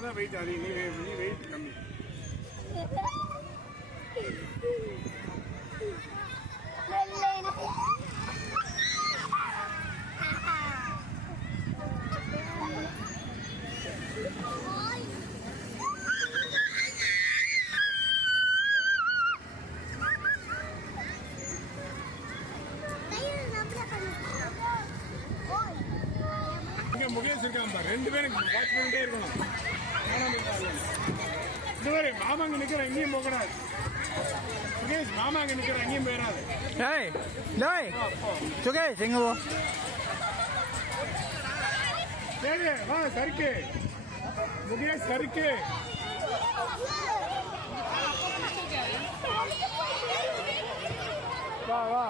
அவன் தான் வெயிட் அதிகம், நீ வெயிட் கம்மி. முகேஷ் இருக்கான் பாரு, 2 பேரும் வாட்ச் பண்ணிட்டே இருக்கணும். இது மாதிரி மாமாங்க நிக்கிற எங்கேயும் போகக்கூடாது. முகேஷ் மாமாங்க நிக்கிற எங்கேயும் போயிடாது. சுகேஷ் எங்க போ வா சருக்கு முகேஷ் சருக்கு. வா வா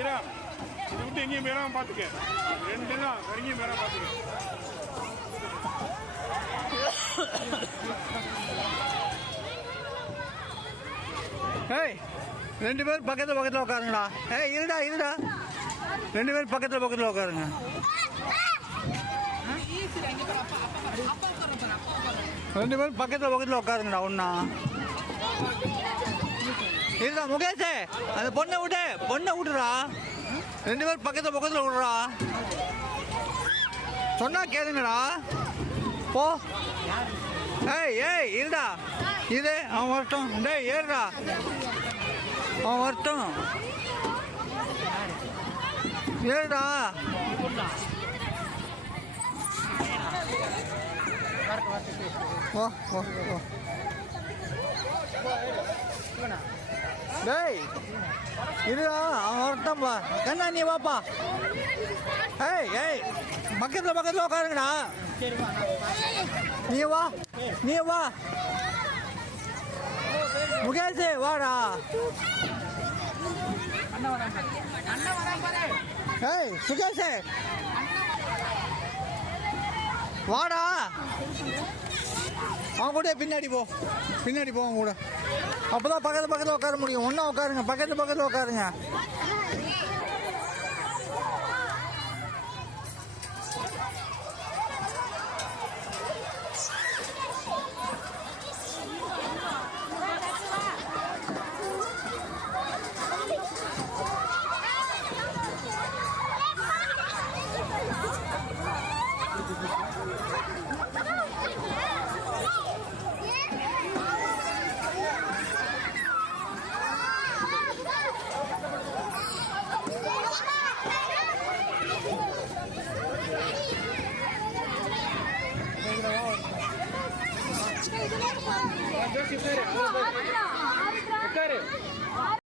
ஈரா, இதை விட்டு எங்கேயும் போயிடாம பாத்துக்க. 2 தான் எங்கேயும் போயிடாம பாத்துக்க. ஏய் 2 பேர் பக்கத்துல உட்காருங்கடா. ஏய் இருடா 2 பேர் பக்கத்துல உட்காருங்க. ரெண்டு பேரும் பக்கத்துல உட்காருங்கடா. ஒன்னா இருடா முகேஷ், அந்த பொண்ணை விட்டுறா. 2 பேர் பக்கத்துல விடுறா. சொன்னா கேளுங்கடா. போ. ஏய் இருடா, இது அவன் வரட்டும். டேய் ஏறுடா, அவன் வரட்டும். ஏறுடா. டேய் இருடா, அவன் வரட்டான்பா. கண்ணா நீ வாப்பா. ஏய் பக்கத்துல உட்காருங்கடா. நீ வா முகேஷ் வாடா. ஏய் சுகேஷ் வாடா. அவன் கூட பின்னாடி போ அவன் கூட. அப்பதான் பக்கத்துல உட்கார முடியும். ஒன்னா உட்காருங்க, பக்கத்துல உட்காருங்க. Gracias.